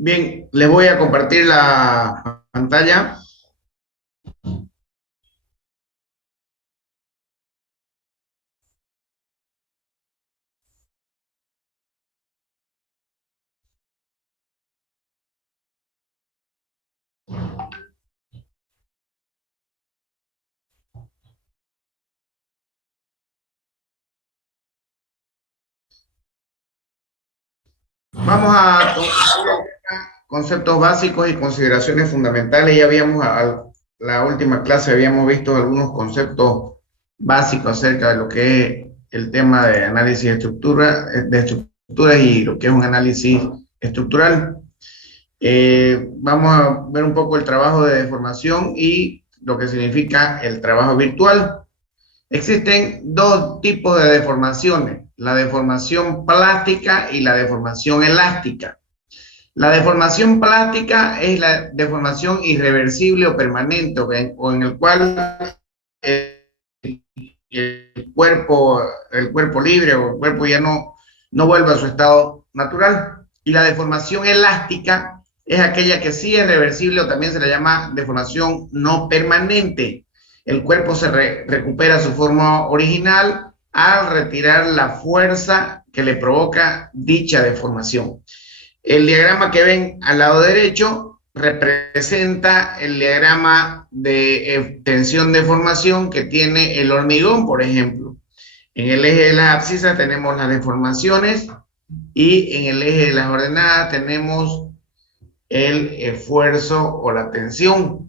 Bien, les voy a compartir la pantalla. Vamos a conceptos básicos y consideraciones fundamentales. Ya habíamos, la última clase habíamos visto algunos conceptos básicos acerca de lo que es el tema de análisis de estructuras y lo que es un análisis estructural. Vamos a ver un poco el trabajo de deformación y lo que significa el trabajo virtual. Existen dos tipos de deformaciones, la deformación plástica y la deformación elástica. La deformación plástica es la deformación irreversible o permanente, o en el cual el cuerpo libre o el cuerpo ya no vuelve a su estado natural. Y la deformación elástica es aquella que sí es reversible o también se le llama deformación no permanente. El cuerpo recupera su forma original al retirar la fuerza que le provoca dicha deformación. El diagrama que ven al lado derecho representa el diagrama de tensión de formación que tiene el hormigón, por ejemplo. En el eje de las abscisas tenemos las deformaciones y en el eje de las ordenadas tenemos el esfuerzo o la tensión.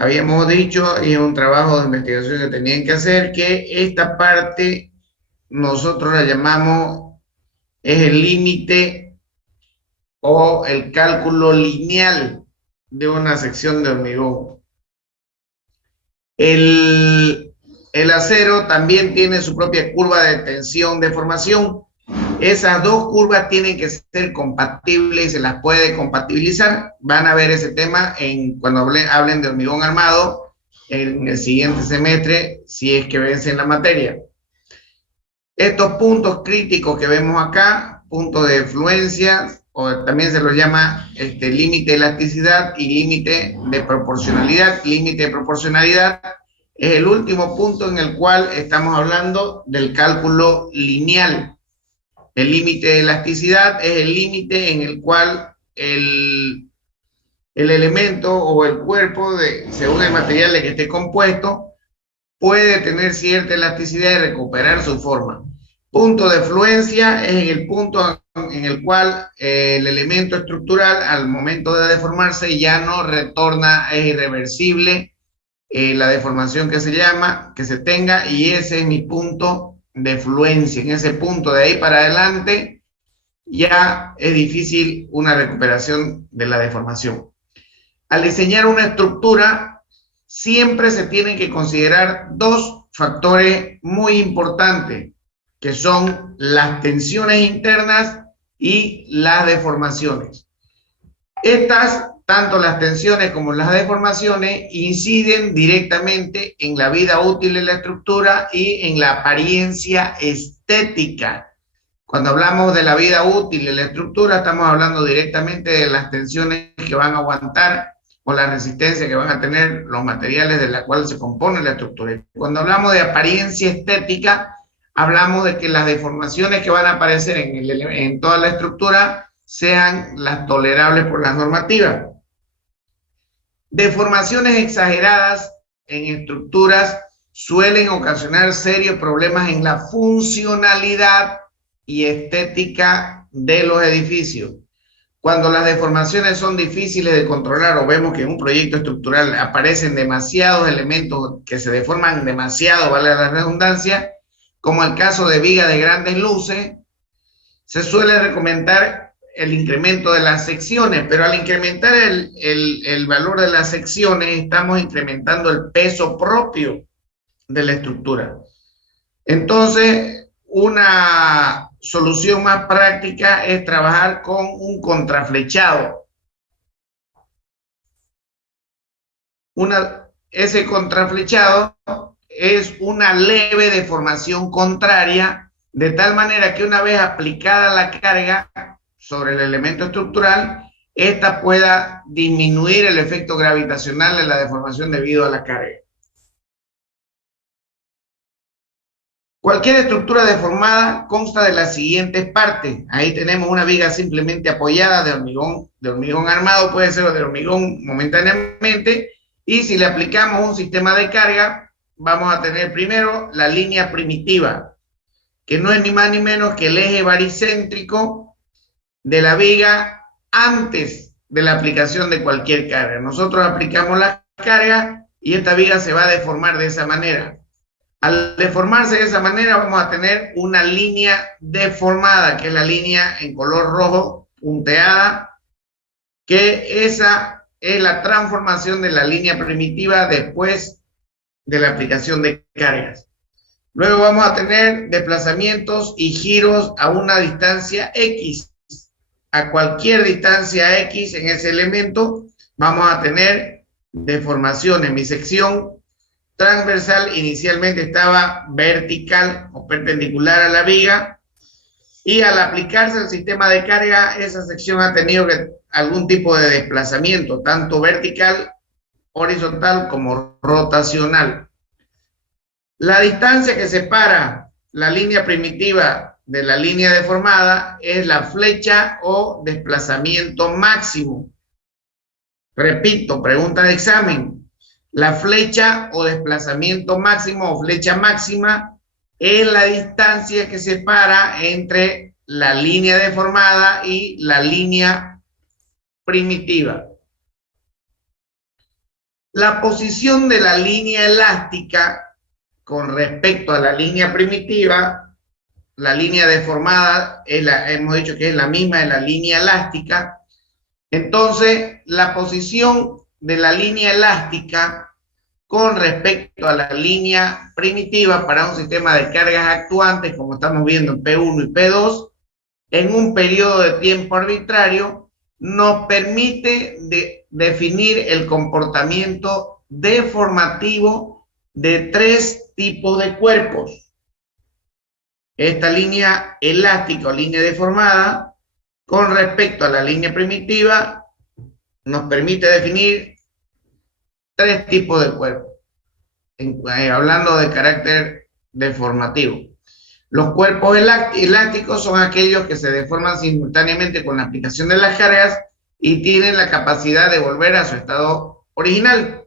Habíamos dicho, y en un trabajo de investigación que tenían que hacer, que esta parte nosotros la llamamos es el límite o el cálculo lineal de una sección de hormigón. El acero también tiene su propia curva de tensión de formación. Esas dos curvas tienen que ser compatibles y se las puede compatibilizar. Van a ver ese tema cuando hablen de hormigón armado en el siguiente semestre, si es que vencen la materia. Estos puntos críticos que vemos acá, puntos de fluencia, o también se los llama límite de elasticidad y límite de proporcionalidad. Límite de proporcionalidad es el último punto en el cual estamos hablando del cálculo lineal. El límite de elasticidad es el límite en el cual el elemento o el cuerpo, según el material de que esté compuesto, puede tener cierta elasticidad y recuperar su forma. Punto de fluencia es el punto en el cual el elemento estructural al momento de deformarse ya no retorna, es irreversible la deformación que se tenga, y ese es mi punto de fluencia. En ese punto de ahí para adelante ya es difícil una recuperación de la deformación. Al diseñar una estructura siempre se tienen que considerar dos factores muy importantes, que son las tensiones internas y las deformaciones. Estas, tanto las tensiones como las deformaciones, inciden directamente en la vida útil de la estructura y en la apariencia estética. Cuando hablamos de la vida útil de la estructura, estamos hablando directamente de las tensiones que van a aguantar o la resistencia que van a tener los materiales de la cual se compone la estructura. Cuando hablamos de apariencia estética, hablamos de que las deformaciones que van a aparecer en toda la estructura sean las tolerables por las normativas. Deformaciones exageradas en estructuras suelen ocasionar serios problemas en la funcionalidad y estética de los edificios. Cuando las deformaciones son difíciles de controlar o vemos que en un proyecto estructural aparecen demasiados elementos que se deforman demasiado, vale la redundancia, como el caso de vigas de grandes luces, se suele recomendar el incremento de las secciones, pero al incrementar el valor de las secciones estamos incrementando el peso propio de la estructura. Entonces, una solución más práctica es trabajar con un contraflechado. Ese contraflechado es una leve deformación contraria, de tal manera que una vez aplicada la carga sobre el elemento estructural, esta pueda disminuir el efecto gravitacional de la deformación debido a la carga. Cualquier estructura deformada consta de las siguientes partes. Ahí tenemos una viga simplemente apoyada de hormigón armado, puede ser de hormigón momentáneamente, y si le aplicamos un sistema de carga, vamos a tener primero la línea primitiva, que no es ni más ni menos que el eje baricéntrico de la viga antes de la aplicación de cualquier carga. Nosotros aplicamos la carga y esta viga se va a deformar de esa manera. Al deformarse de esa manera vamos a tener una línea deformada, que es la línea en color rojo punteada, que esa es la transformación de la línea primitiva después de la aplicación de cargas. Luego vamos a tener desplazamientos y giros a una distancia X. A cualquier distancia X en ese elemento vamos a tener deformaciones. Mi sección transversal inicialmente estaba vertical o perpendicular a la viga, y al aplicarse el sistema de carga, esa sección ha tenido algún tipo de desplazamiento, tanto vertical, horizontal como rotacional. La distancia que separa la línea primitiva de la línea deformada es la flecha o desplazamiento máximo. Repito, pregunta de examen. La flecha o desplazamiento máximo o flecha máxima es la distancia que separa entre la línea deformada y la línea primitiva. La posición de la línea elástica con respecto a la línea primitiva, la línea deformada hemos dicho que es la misma de la línea elástica. Entonces, la posición de la línea elástica con respecto a la línea primitiva para un sistema de cargas actuantes, como estamos viendo en P1 y P2, en un periodo de tiempo arbitrario, nos permite definir el comportamiento deformativo de tres tipos de cuerpos. Esta línea elástica o línea deformada con respecto a la línea primitiva nos permite definir tres tipos de cuerpos, hablando de carácter deformativo. Los cuerpos elásticos son aquellos que se deforman simultáneamente con la aplicación de las cargas y tienen la capacidad de volver a su estado original.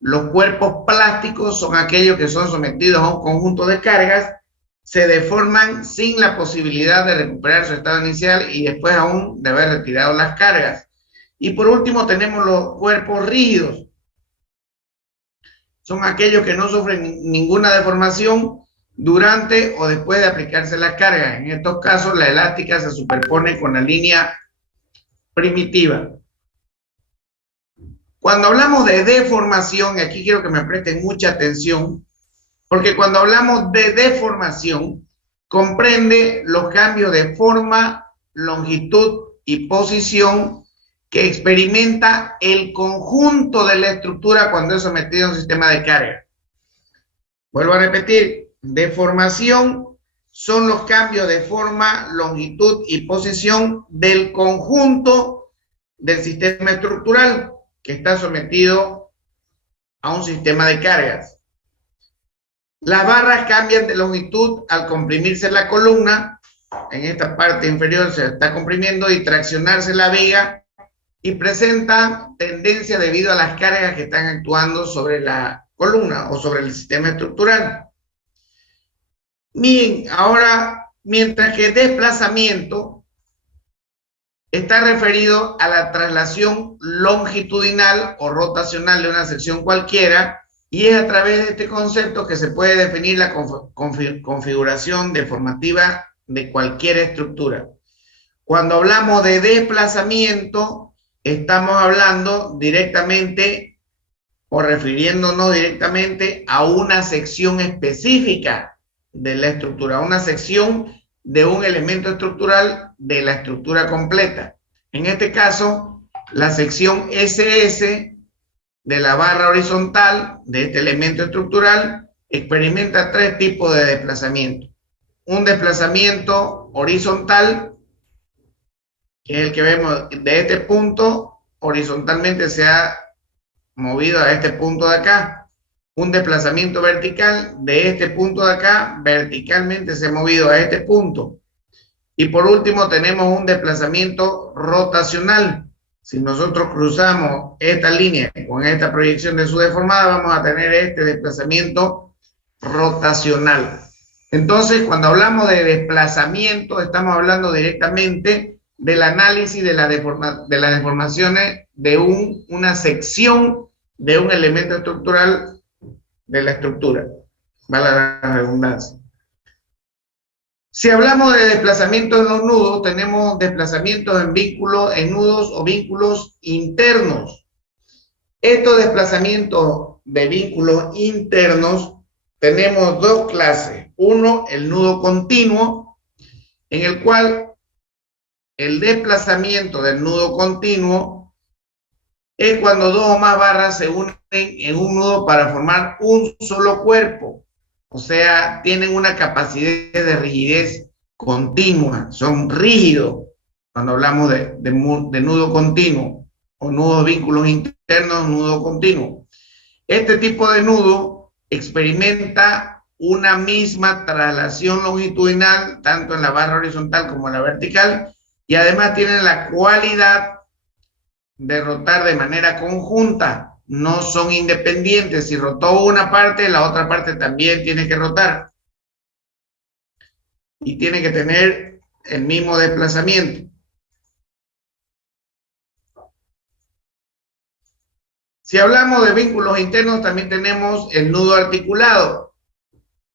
Los cuerpos plásticos son aquellos que son sometidos a un conjunto de cargas, se deforman sin la posibilidad de recuperar su estado inicial y después aún de haber retirado las cargas. Y por último tenemos los cuerpos rígidos. Son aquellos que no sufren ninguna deformación durante o después de aplicarse las cargas. En estos casos, la elástica se superpone con la línea primitiva. Cuando hablamos de deformación, y aquí quiero que me presten mucha atención, porque cuando hablamos de deformación, comprende los cambios de forma, longitud y posición que experimenta el conjunto de la estructura cuando es sometido a un sistema de carga. Vuelvo a repetir, deformación son los cambios de forma, longitud y posición del conjunto del sistema estructural que está sometido a un sistema de cargas. Las barras cambian de longitud al comprimirse la columna. En esta parte inferior se está comprimiendo y traccionarse la viga, y presenta tendencia debido a las cargas que están actuando sobre la columna o sobre el sistema estructural. Miren, ahora, mientras que desplazamiento está referido a la traslación longitudinal o rotacional de una sección cualquiera, y es a través de este concepto que se puede definir la configuración deformativa de cualquier estructura. Cuando hablamos de desplazamiento, estamos hablando directamente o refiriéndonos directamente a una sección específica de la estructura, una sección de un elemento estructural de la estructura completa. En este caso, la sección SS de la barra horizontal de este elemento estructural experimenta tres tipos de desplazamiento. Un desplazamiento horizontal, que es el que vemos de este punto, horizontalmente se ha movido a este punto de acá. Un desplazamiento vertical de este punto de acá, verticalmente se ha movido a este punto. Y por último tenemos un desplazamiento rotacional. Si nosotros cruzamos esta línea con esta proyección de su deformada, vamos a tener este desplazamiento rotacional. Entonces, cuando hablamos de desplazamiento, estamos hablando directamente del análisis de las deformaciones de una sección de un elemento estructural de la estructura. Vale la redundancia. Si hablamos de desplazamientos en los nudos, tenemos desplazamientos en vínculos, en nudos o vínculos internos. Estos desplazamientos de vínculos internos tenemos dos clases. Uno, el nudo continuo, en el cual el desplazamiento del nudo continuo es cuando dos o más barras se unen en un nudo para formar un solo cuerpo. O sea, tienen una capacidad de rigidez continua, son rígidos cuando hablamos de nudo continuo o nudos vínculos internos, nudo continuo. Este tipo de nudo experimenta una misma traslación longitudinal, tanto en la barra horizontal como en la vertical, y además tienen la cualidad de rotar de manera conjunta, no son independientes. Si rotó una parte, la otra parte también tiene que rotar y tiene que tener el mismo desplazamiento. Si hablamos de vínculos internos, también tenemos el nudo articulado.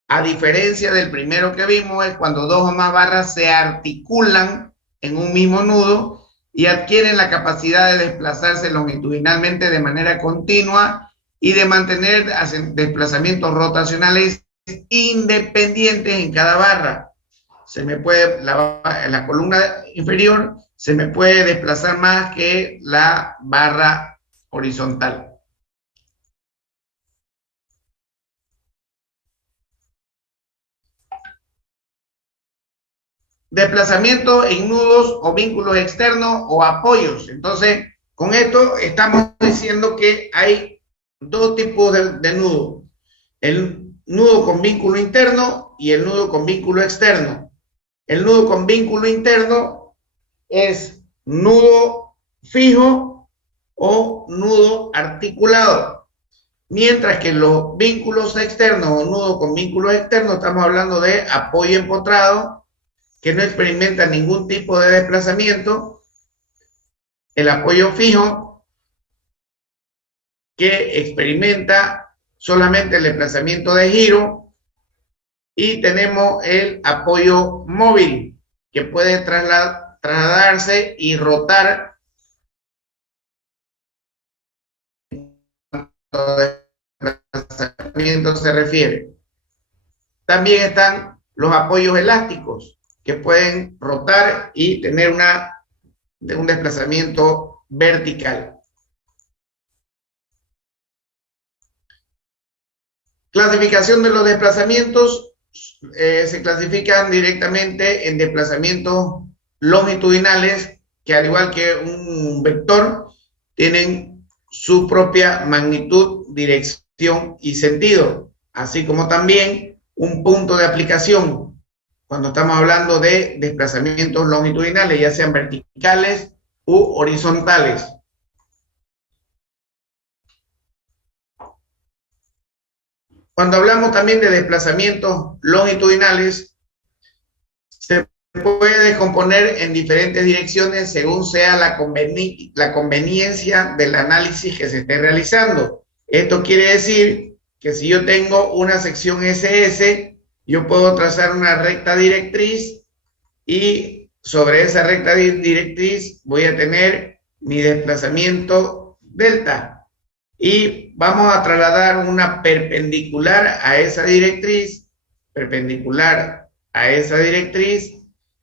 A diferencia del primero que vimos, es cuando dos o más barras se articulan en un mismo nudo y adquieren la capacidad de desplazarse longitudinalmente de manera continua y de mantener desplazamientos rotacionales independientes en cada barra. Se me puede, la columna inferior se me puede desplazar más que la barra horizontal. Desplazamiento en nudos o vínculos externos o apoyos. Entonces, con esto estamos diciendo que hay dos tipos de nudo. El nudo con vínculo interno y el nudo con vínculo externo. El nudo con vínculo interno es nudo fijo o nudo articulado. Mientras que los vínculos externos o nudo con vínculos externos, estamos hablando de apoyo empotrado, que no experimenta ningún tipo de desplazamiento. El apoyo fijo, que experimenta solamente el desplazamiento de giro. Y tenemos el apoyo móvil, que puede trasladarse y rotar. Desplazamiento se refiere. También están los apoyos elásticos, que pueden rotar y tener un desplazamiento vertical. Clasificación de los desplazamientos. Se clasifican directamente en desplazamientos longitudinales, que al igual que un vector, tienen su propia magnitud, dirección y sentido, así como también un punto de aplicación cuando estamos hablando de desplazamientos longitudinales, ya sean verticales u horizontales. Cuando hablamos también de desplazamientos longitudinales, se puede descomponer en diferentes direcciones según sea la conveniencia del análisis que se esté realizando. Esto quiere decir que si yo tengo una sección SS, yo puedo trazar una recta directriz y sobre esa recta directriz voy a tener mi desplazamiento delta. Y vamos a trasladar una perpendicular a esa directriz,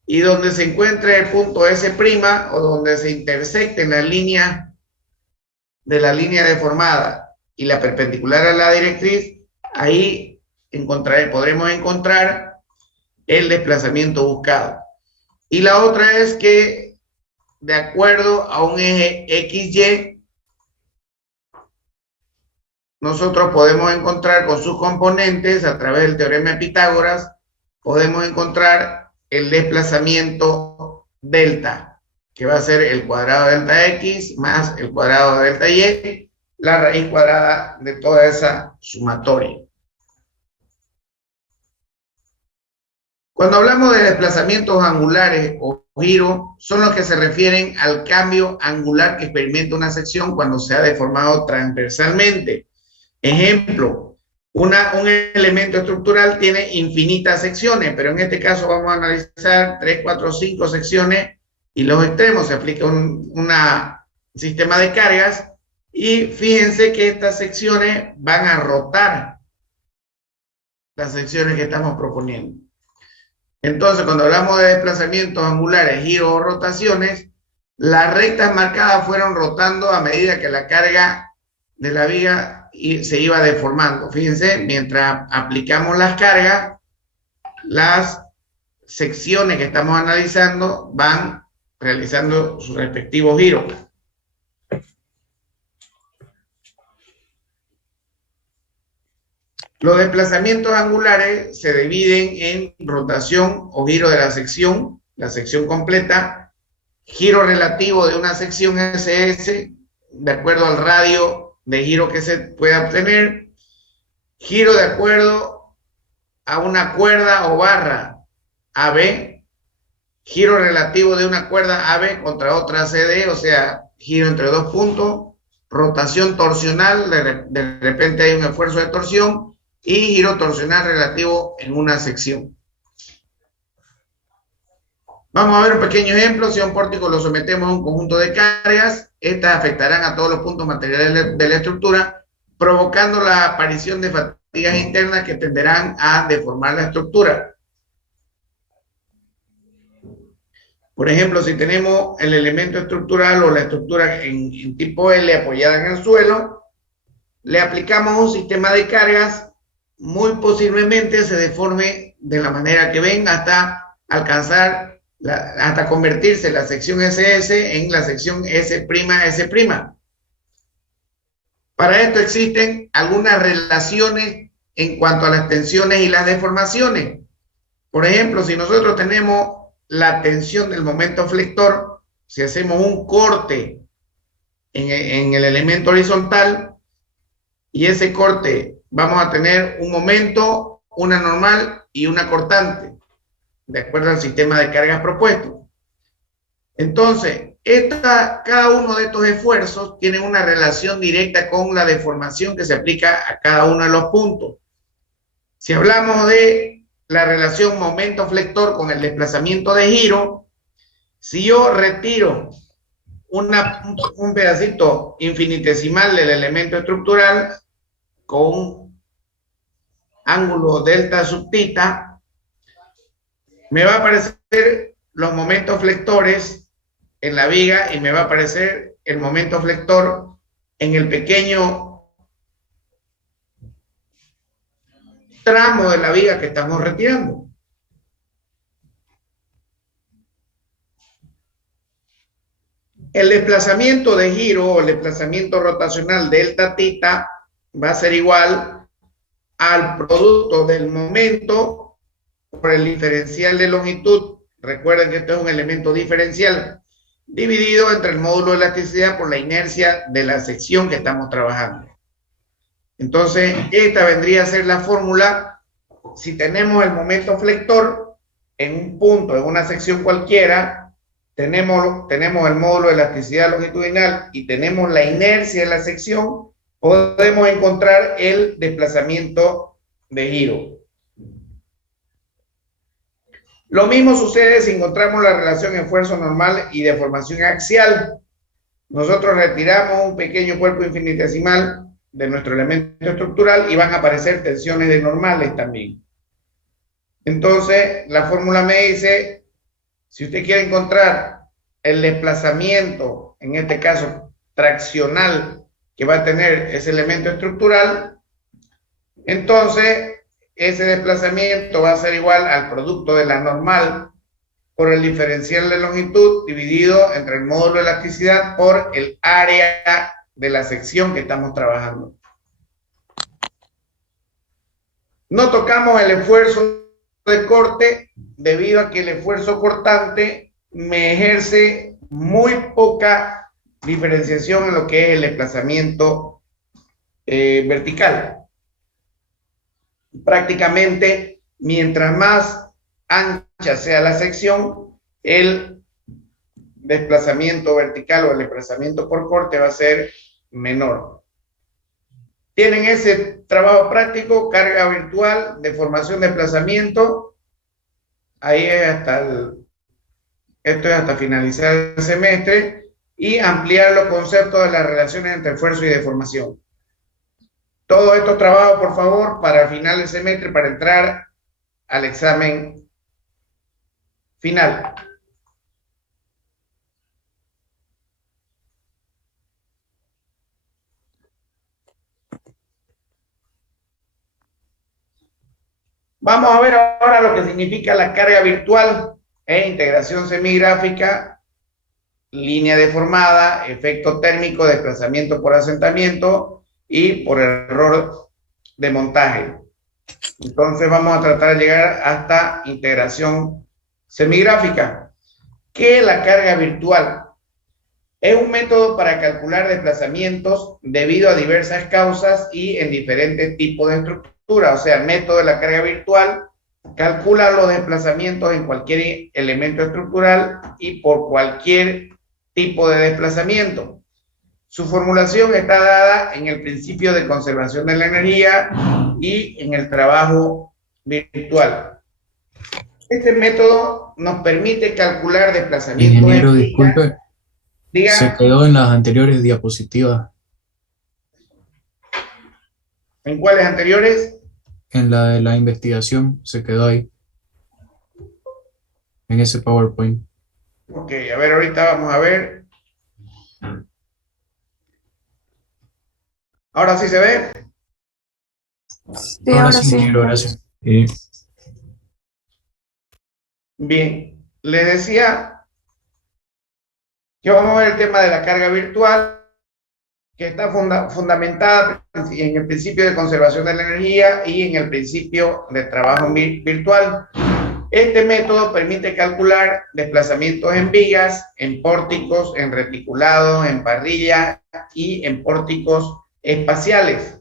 y donde se encuentre el punto S' o donde se intersecten las líneas de la línea deformada y la perpendicular a la directriz, ahí podremos encontrar el desplazamiento buscado. Y la otra es que de acuerdo a un eje XY, nosotros podemos encontrar con sus componentes, a través del teorema de Pitágoras, podemos encontrar el desplazamiento delta, que va a ser el cuadrado de delta X más el cuadrado de delta Y, la raíz cuadrada de toda esa sumatoria. Cuando hablamos de desplazamientos angulares o giro, son los que se refieren al cambio angular que experimenta una sección cuando se ha deformado transversalmente. Ejemplo, un elemento estructural tiene infinitas secciones, pero en este caso vamos a analizar 3, 4, 5 secciones y los extremos. Se aplica un sistema de cargas y fíjense que estas secciones van a rotar las secciones que estamos proponiendo. Entonces, cuando hablamos de desplazamientos angulares, giros o rotaciones, las rectas marcadas fueron rotando a medida que la carga de la viga se iba deformando. Fíjense, mientras aplicamos las cargas, las secciones que estamos analizando van realizando sus respectivos giros. Los desplazamientos angulares se dividen en rotación o giro de la sección completa, giro relativo de una sección SS, de acuerdo al radio de giro que se pueda obtener, giro de acuerdo a una cuerda o barra AB, giro relativo de una cuerda AB contra otra CD, o sea, giro entre dos puntos, rotación torsional, de repente hay un esfuerzo de torsión, y giro torsional relativo en una sección. Vamos a ver un pequeño ejemplo. Si a un pórtico lo sometemos a un conjunto de cargas, estas afectarán a todos los puntos materiales de la estructura, provocando la aparición de fatigas internas que tenderán a deformar la estructura. Por ejemplo, si tenemos el elemento estructural o la estructura en tipo L apoyada en el suelo, le aplicamos un sistema de cargas, muy posiblemente se deforme de la manera que ven hasta alcanzar, hasta convertirse la sección SS en la sección S', S'. Para esto existen algunas relaciones en cuanto a las tensiones y las deformaciones. Por ejemplo, si nosotros tenemos la tensión del momento flector, si hacemos un corte en el elemento horizontal y ese corte vamos a tener un momento, una normal y una cortante, de acuerdo al sistema de cargas propuesto. Entonces, cada uno de estos esfuerzos tiene una relación directa con la deformación que se aplica a cada uno de los puntos. Si hablamos de la relación momento flector con el desplazamiento de giro, si yo retiro un pedacito infinitesimal del elemento estructural con ángulo delta sub tita, me va a aparecer los momentos flectores en la viga y me va a aparecer el momento flector en el pequeño tramo de la viga que estamos retirando. El desplazamiento de giro o el desplazamiento rotacional delta tita va a ser igual al producto del momento por el diferencial de longitud. Recuerden que esto es un elemento diferencial dividido entre el módulo de elasticidad por la inercia de la sección que estamos trabajando. Entonces, esta vendría a ser la fórmula. Si tenemos el momento flector en un punto, en una sección cualquiera, tenemos el módulo de elasticidad longitudinal y tenemos la inercia de la sección, podemos encontrar el desplazamiento de giro. Lo mismo sucede si encontramos la relación esfuerzo normal y deformación axial. Nosotros retiramos un pequeño cuerpo infinitesimal de nuestro elemento estructural y van a aparecer tensiones de normales también. Entonces, la fórmula me dice, si usted quiere encontrar el desplazamiento, en este caso traccional, que va a tener ese elemento estructural, entonces ese desplazamiento va a ser igual al producto de la normal por el diferencial de longitud dividido entre el módulo de elasticidad por el área de la sección que estamos trabajando. No tocamos el esfuerzo de corte debido a que el esfuerzo cortante me ejerce muy poca diferenciación en lo que es el desplazamiento vertical. Prácticamente, mientras más ancha sea la sección, el desplazamiento vertical o el desplazamiento por corte va a ser menor. Tienen ese trabajo práctico, carga virtual, deformación, desplazamiento. Ahí es esto es hasta finalizar el semestre, y ampliar los conceptos de las relaciones entre esfuerzo y deformación. Todo esto trabajo, por favor, para el final del semestre, para entrar al examen final. Vamos a ver ahora lo que significa la carga virtual e integración semigráfica, línea deformada, efecto térmico, desplazamiento por asentamiento y por error de montaje. Entonces vamos a tratar de llegar hasta integración semigráfica. ¿Qué es la carga virtual? Es un método para calcular desplazamientos debido a diversas causas y en diferentes tipos de estructura. O sea, el método de la carga virtual calcula los desplazamientos en cualquier elemento estructural y por cualquier tipo de desplazamiento. Su formulación está dada en el principio de conservación de la energía y en el trabajo virtual. Este método nos permite calcular desplazamientos. Ingeniero, disculpe. Diga. Se quedó en las anteriores diapositivas. ¿En cuáles anteriores? En la de la investigación, se quedó ahí. En ese PowerPoint. Ok, a ver, ahorita vamos a ver. ¿Ahora sí se ve? Sí, ahora sí. Ingeniero, gracias. Bien, les decía que vamos a ver el tema de la carga virtual, que está fundamentada en el principio de conservación de la energía y en el principio de trabajo virtual. Este método permite calcular desplazamientos en vigas, en pórticos, en reticulados, en parrillas y en pórticos espaciales.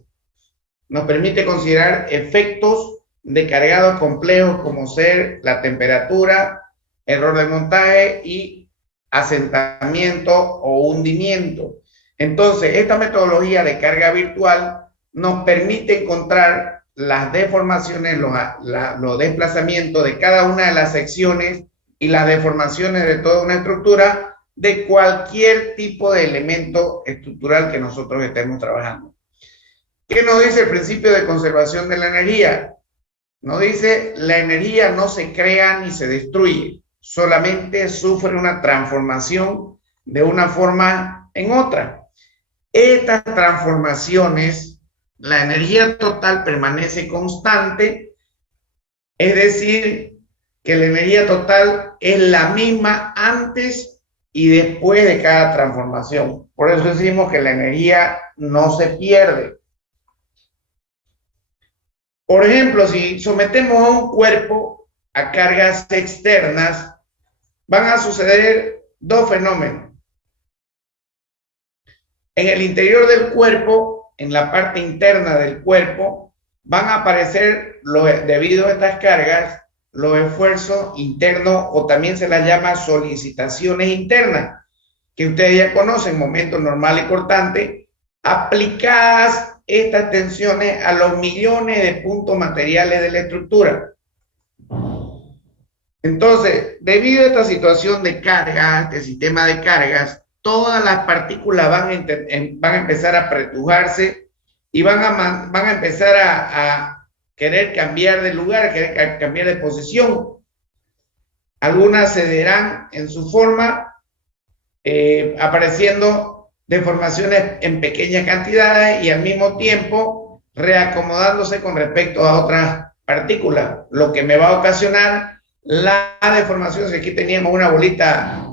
Nos permite considerar efectos de cargados complejos como ser la temperatura, error de montaje y asentamiento o hundimiento. Entonces, esta metodología de carga virtual nos permite encontrar las deformaciones, los desplazamientos de cada una de las secciones y las deformaciones de toda una estructura de cualquier tipo de elemento estructural que nosotros estemos trabajando. ¿Qué nos dice el principio de conservación de la energía? Nos dice, la energía no se crea ni se destruye, solamente sufre una transformación de una forma en otra. Estas transformaciones, la energía total permanece constante, es decir, que la energía total es la misma antes y después de cada transformación. Por eso decimos que la energía no se pierde. Por ejemplo, si sometemos a un cuerpo a cargas externas, van a suceder dos fenómenos. En el interior del cuerpo, en la parte interna del cuerpo, van a aparecer, debido a estas cargas, los esfuerzos internos, o también se las llama solicitaciones internas, que ustedes ya conocen, momento normal y cortante, aplicadas estas tensiones a los millones de puntos materiales de la estructura. Entonces, debido a esta situación de cargas, este sistema de cargas, todas las partículas van a empezar a pretujarse y van a empezar a querer cambiar de lugar, querer cambiar de posición. Algunas cederán en su forma, apareciendo deformaciones en pequeñas cantidades y al mismo tiempo reacomodándose con respecto a otras partículas, lo que me va a ocasionar La deformación, si aquí teníamos una bolita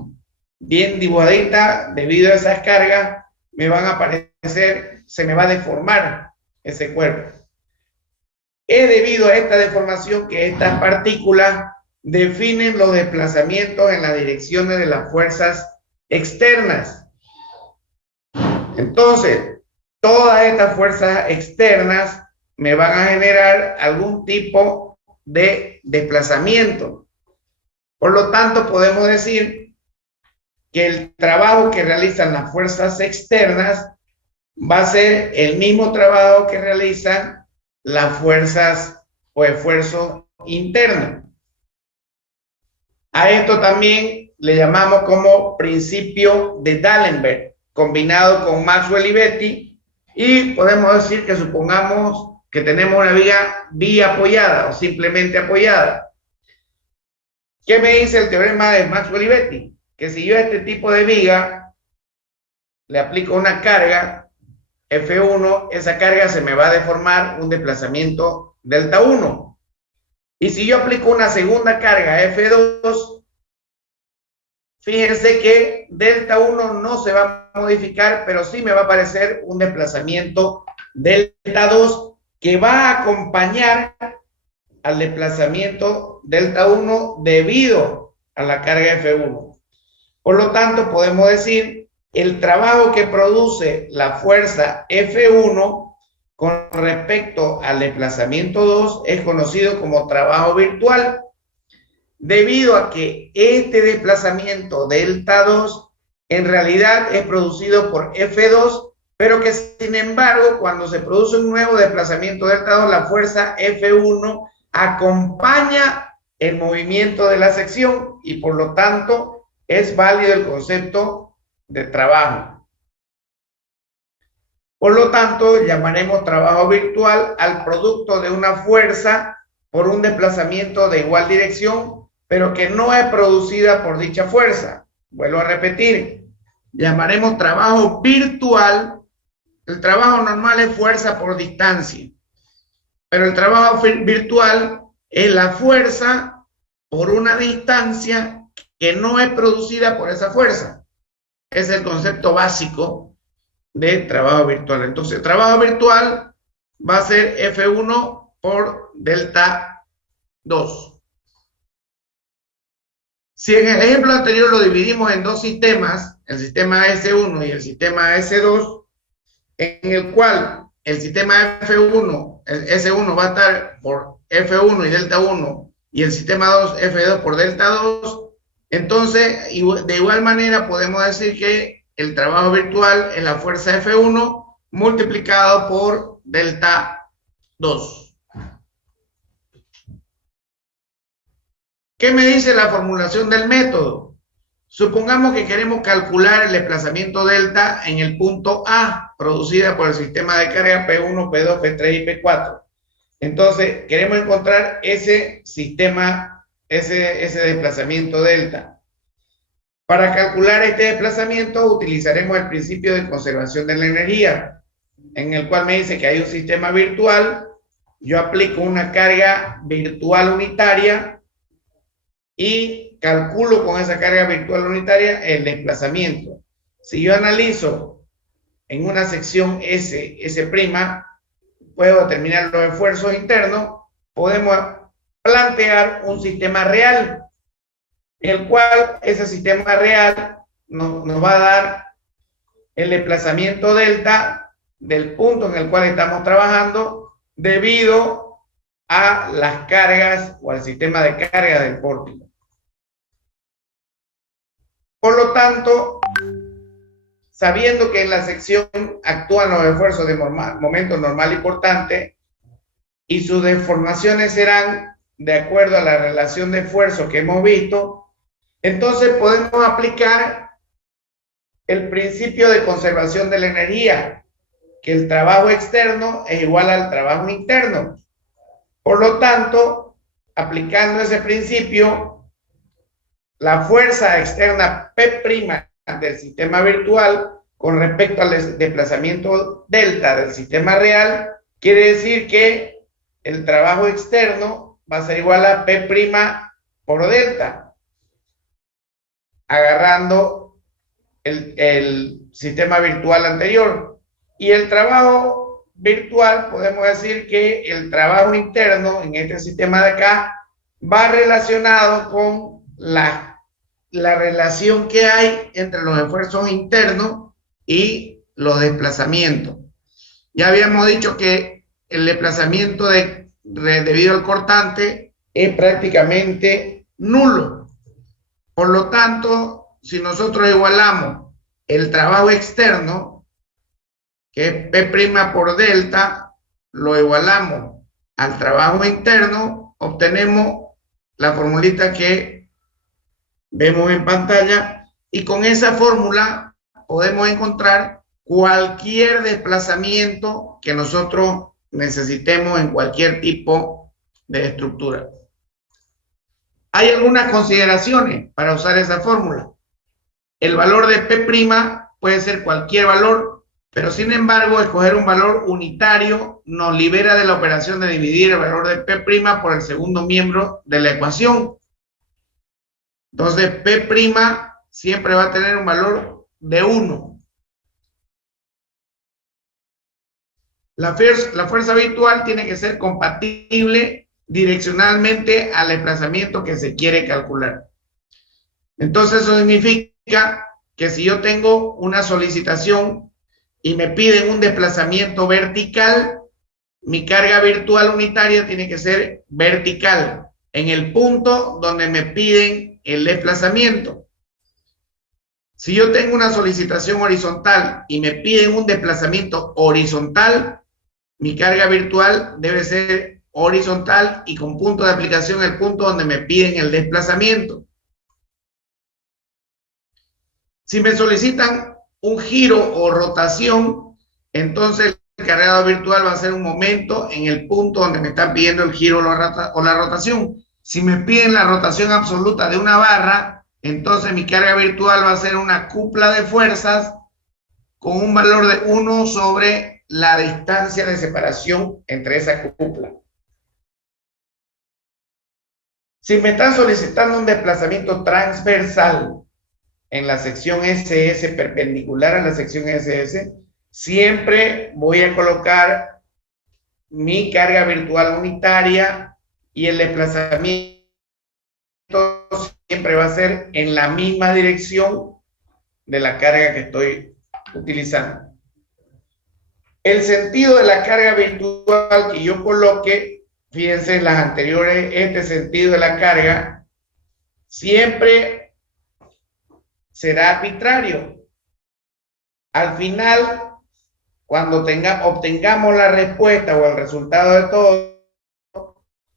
bien dibujadita, debido a esas cargas, me van a aparecer, se me va a deformar ese cuerpo. Es debido a esta deformación que estas partículas definen los desplazamientos en las direcciones de las fuerzas externas. Entonces, todas estas fuerzas externas me van a generar algún tipo de desplazamiento. Por lo tanto, podemos decir que el trabajo que realizan las fuerzas externas va a ser el mismo trabajo que realizan las fuerzas o esfuerzo interno. A esto también le llamamos como principio de D'Alembert, combinado con Maxwell y Betti, y podemos decir que supongamos que tenemos una vía apoyada o simplemente apoyada. ¿Qué me dice el teorema de Maxwell y Betti? Que si yo a este tipo de viga le aplico una carga F1, esa carga se me va a deformar un desplazamiento delta 1. Y si yo aplico una segunda carga F2, fíjense que delta 1 no se va a modificar, pero sí me va a aparecer un desplazamiento delta 2 que va a acompañar al desplazamiento delta 1 debido a la carga F1. Por lo tanto, podemos decir el trabajo que produce la fuerza F1 con respecto al desplazamiento 2 es conocido como trabajo virtual, debido a que este desplazamiento delta 2 en realidad es producido por F2, pero que sin embargo cuando se produce un nuevo desplazamiento delta 2, la fuerza F1 acompaña el movimiento de la sección y por lo tanto es válido el concepto de trabajo. Por lo tanto, llamaremos trabajo virtual al producto de una fuerza por un desplazamiento de igual dirección, pero que no es producida por dicha fuerza. Vuelvo a repetir, llamaremos trabajo virtual. El trabajo normal es fuerza por distancia, pero el trabajo virtual es la fuerza por una distancia que no es producida por esa fuerza. Es el concepto básico de trabajo virtual. Entonces, trabajo virtual va a ser F1 por delta 2. Si en el ejemplo anterior lo dividimos en dos sistemas, el sistema S1 y el sistema S2, en el cual el sistema F1, el S1 va a estar por F1 y delta 1 y el sistema 2 F2 por delta 2, entonces de igual manera podemos decir que el trabajo virtual es la fuerza F1 multiplicado por delta 2. ¿Qué me dice la formulación del método? Supongamos que queremos calcular el desplazamiento delta en el punto A, producida por el sistema de carga P1, P2, P3 y P4. Entonces, queremos encontrar ese sistema, ese desplazamiento delta. Para calcular este desplazamiento utilizaremos el principio de conservación de la energía, en el cual me dice que hay un sistema virtual, yo aplico una carga virtual unitaria y calculo con esa carga virtual unitaria el desplazamiento. Si yo analizo en una sección S', puedo determinar los esfuerzos internos, podemos plantear un sistema real, el cual ese sistema real nos va a dar el desplazamiento delta del punto en el cual estamos trabajando debido a las cargas o al sistema de carga del pórtico. Por lo tanto, sabiendo que en la sección actúan los esfuerzos de momento normal y portante y sus deformaciones serán de acuerdo a la relación de esfuerzo que hemos visto, entonces podemos aplicar el principio de conservación de la energía, que el trabajo externo es igual al trabajo interno. Por lo tanto, aplicando ese principio, la fuerza externa P' del sistema virtual con respecto al desplazamiento delta del sistema real, quiere decir que el trabajo externo va a ser igual a P' por delta, agarrando el sistema virtual anterior. Y el trabajo virtual, podemos decir que el trabajo interno en este sistema de acá va relacionado con la relación que hay entre los esfuerzos internos y los desplazamientos. Ya habíamos dicho que el desplazamiento debido al cortante es prácticamente nulo. Por lo tanto, si nosotros igualamos el trabajo externo, que es P' por delta, lo igualamos al trabajo interno, obtenemos la formulita que vemos en pantalla, y con esa fórmula podemos encontrar cualquier desplazamiento que nosotros necesitemos en cualquier tipo de estructura. Hay algunas consideraciones para usar esa fórmula. El valor de P' puede ser cualquier valor, pero sin embargo, escoger un valor unitario nos libera de la operación de dividir el valor de P' por el segundo miembro de la ecuación. Entonces, P' siempre va a tener un valor de 1. La fuerza virtual tiene que ser compatible direccionalmente al desplazamiento que se quiere calcular. Entonces, eso significa que si yo tengo una solicitación y me piden un desplazamiento vertical, mi carga virtual unitaria tiene que ser vertical en el punto donde me piden el desplazamiento. Si yo tengo una solicitación horizontal y me piden un desplazamiento horizontal, mi carga virtual debe ser horizontal y con punto de aplicación el punto donde me piden el desplazamiento. Si me solicitan un giro o rotación, entonces el cargado virtual va a ser un momento en el punto donde me están pidiendo el giro o la rotación. Si me piden la rotación absoluta de una barra, entonces mi carga virtual va a ser una cupla de fuerzas con un valor de 1 sobre la distancia de separación entre esa cupla. Si me están solicitando un desplazamiento transversal en la sección SS, perpendicular a la sección SS, siempre voy a colocar mi carga virtual unitaria y el desplazamiento siempre va a ser en la misma dirección de la carga que estoy utilizando. El sentido de la carga virtual que yo coloque, fíjense en las anteriores, este sentido de la carga siempre será arbitrario. Al final, cuando obtengamos la respuesta o el resultado de todo,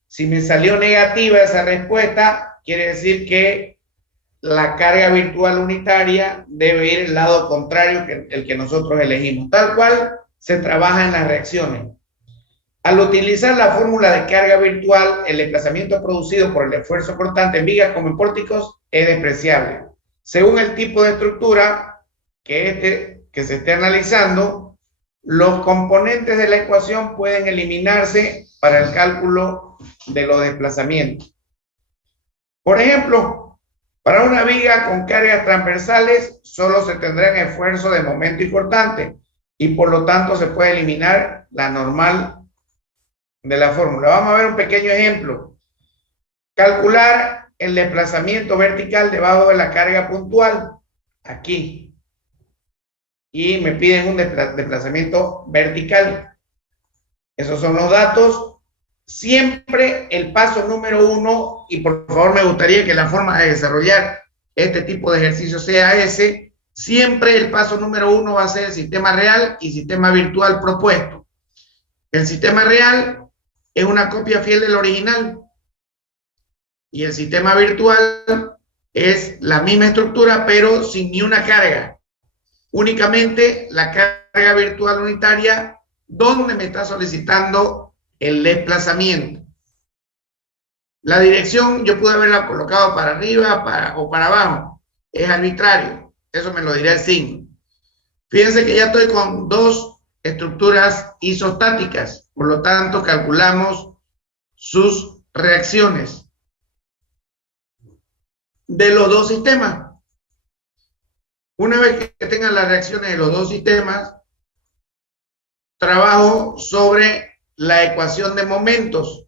si me salió negativa esa respuesta, quiere decir que la carga virtual unitaria debe ir al lado contrario que el que nosotros elegimos. Tal cual se trabaja en las reacciones. Al utilizar la fórmula de carga virtual, el desplazamiento producido por el esfuerzo cortante en vigas como en pórticos es despreciable. Según el tipo de estructura que se esté analizando, los componentes de la ecuación pueden eliminarse para el cálculo de los desplazamientos. Por ejemplo, para una viga con cargas transversales solo se tendrán esfuerzo de momento y cortante y por lo tanto se puede eliminar la normal de la fórmula. Vamos a ver un pequeño ejemplo. Calcular el desplazamiento vertical debajo de la carga puntual, aquí. Y me piden un desplazamiento vertical. Esos son los datos. Siempre el paso número 1, y por favor me gustaría que la forma de desarrollar este tipo de ejercicio sea ese, siempre el paso número 1 va a ser el sistema real y sistema virtual propuesto. El sistema real es una copia fiel del original y el sistema virtual es la misma estructura pero sin ni una carga, únicamente la carga virtual unitaria donde me está solicitando el desplazamiento. La dirección yo pude haberla colocado para arriba o para abajo, es arbitrario, eso me lo dirá el signo. Fíjense que ya estoy con dos estructuras isostáticas, por lo tanto calculamos sus reacciones. de los dos sistemas. Una vez que tengan las reacciones de los dos sistemas, trabajo sobre la ecuación de momentos.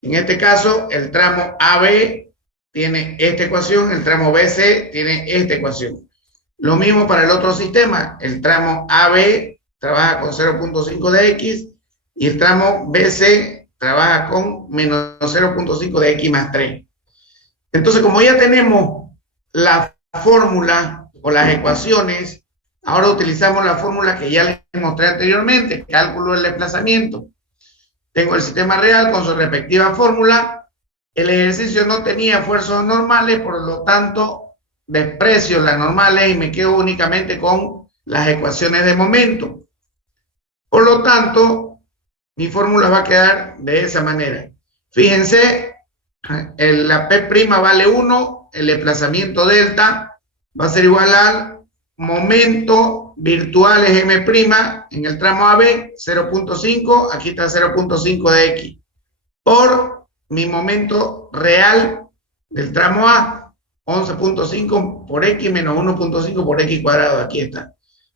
En este caso, el tramo AB tiene esta ecuación, el tramo BC tiene esta ecuación. Lo mismo para el otro sistema, el tramo AB trabaja con 0.5 de X y el tramo BC trabaja con menos 0.5 de X más 3. Entonces, como ya tenemos la fórmula o las ecuaciones, ahora utilizamos la fórmula que ya les mostré anteriormente, cálculo del desplazamiento. Tengo el sistema real con su respectiva fórmula. El ejercicio no tenía fuerzas normales, por lo tanto, desprecio las normales y me quedo únicamente con las ecuaciones de momento. Por lo tanto, mi fórmula va a quedar de esa manera. Fíjense, la P' vale 1, el desplazamiento delta va a ser igual al momento virtual es M' en el tramo AB, 0.5, aquí está 0.5 de X, por mi momento real del tramo A, 11.5 por X menos 1.5 por X cuadrado, aquí está.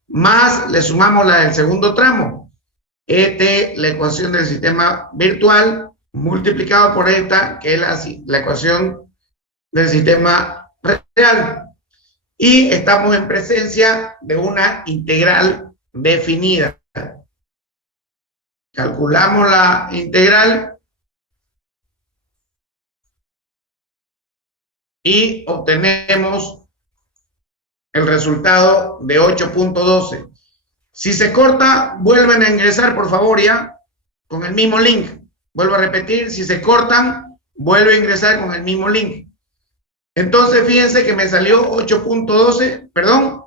Más le sumamos la del segundo tramo, la ecuación del sistema virtual, multiplicado por esta, que es la ecuación del sistema real. Y estamos en presencia de una integral definida. Calculamos la integral y obtenemos el resultado de 8.12. Si se corta, vuelven a ingresar, por favor, ya, con el mismo link. Vuelvo a repetir, si se cortan, vuelve a ingresar con el mismo link. Entonces, fíjense que me salió 8.12, perdón.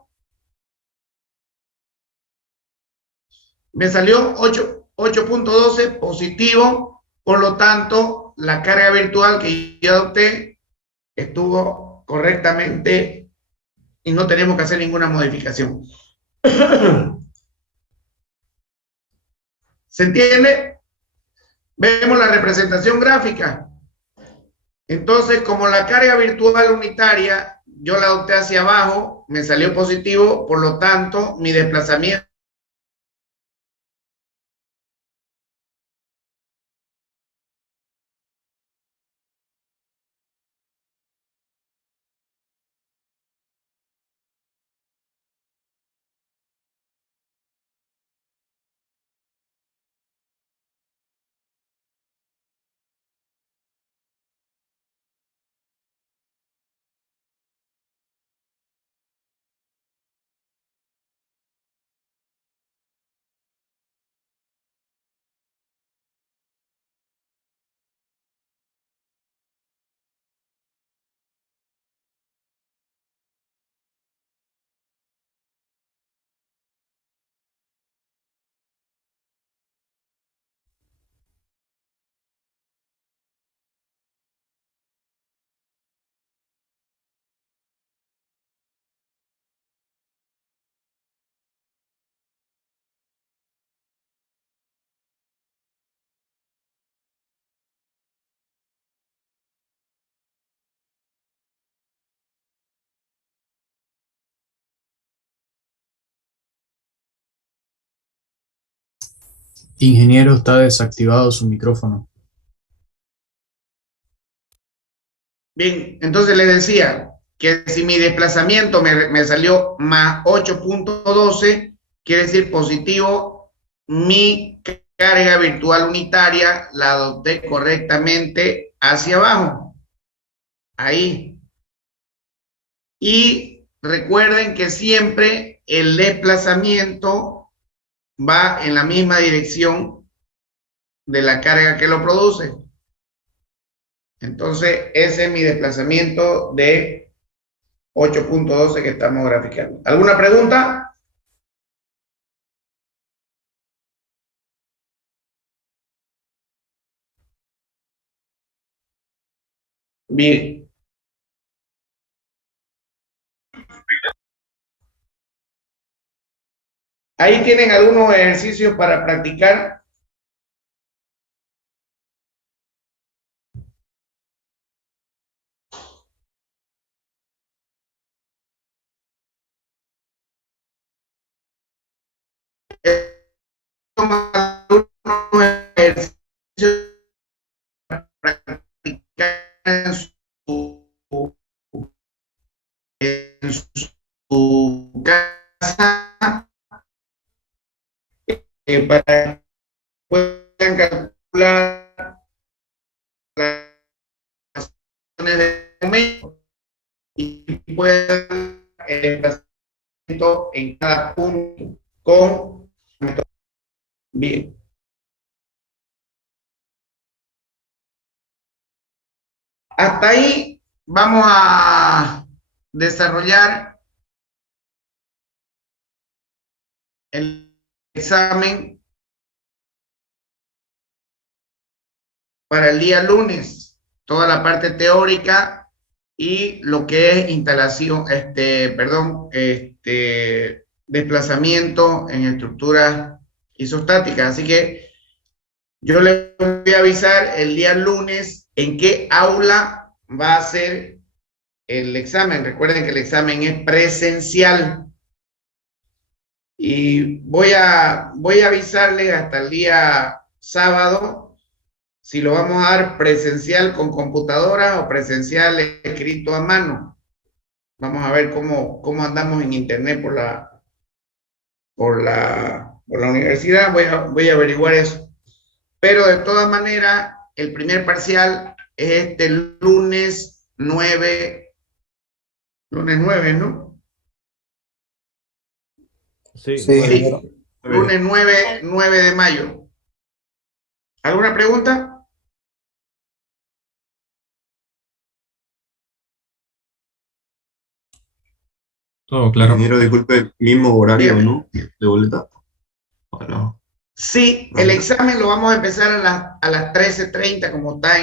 Me salió 8.12 positivo, por lo tanto, la carga virtual que yo adopté estuvo correctamente y no tenemos que hacer ninguna modificación. ¿Se entiende? Vemos la representación gráfica. Entonces, como la carga virtual unitaria yo la adopté hacia abajo, me salió positivo, por lo tanto, mi desplazamiento Ingeniero, está desactivado su micrófono. Bien, entonces les decía que si mi desplazamiento me salió más 8.12, quiere decir positivo, mi carga virtual unitaria la adopté correctamente hacia abajo. Ahí. Y recuerden que siempre el desplazamiento va en la misma dirección de la carga que lo produce. Entonces, ese es mi desplazamiento de 8.12 que estamos graficando. ¿Alguna pregunta? Bien. Ahí tienen algunos ejercicios para practicar. algunos ejercicios para practicar en su casa, para que puedan calcular las acciones de momento y puedan en cada punto con bien. Hasta ahí vamos a desarrollar el examen para el día lunes, toda la parte teórica y lo que es instalación, desplazamiento en estructuras isostáticas. Así que yo les voy a avisar el día lunes en qué aula va a ser el examen. Recuerden que el examen es presencial. Y voy a avisarles hasta el día sábado si lo vamos a dar presencial con computadora o presencial escrito a mano. Vamos a ver cómo andamos en internet por la universidad. Voy a averiguar eso. Pero de todas maneras, el primer parcial es este lunes 9, ¿no? Sí, Sí, lunes 9 de mayo. ¿Alguna pregunta? Todo claro. Ingeniero, disculpe, mismo horario, Bien. ¿no? De boleta. Bueno, Sí, el examen lo vamos a empezar a las 13:30 como está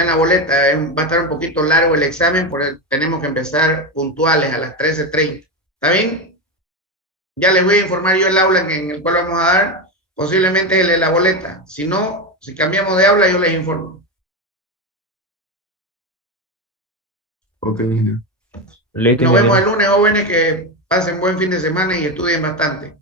en la boleta. Va a estar un poquito largo el examen, tenemos que empezar puntuales a las 13:30. ¿Está bien? Ya les voy a informar yo el aula en el cual vamos a dar. Posiblemente el de la boleta. Si no, si cambiamos de aula, yo les informo. ok, ingeniero. listo, Nos vemos el ingeniero. lunes, jóvenes, que pasen buen fin de semana y estudien bastante.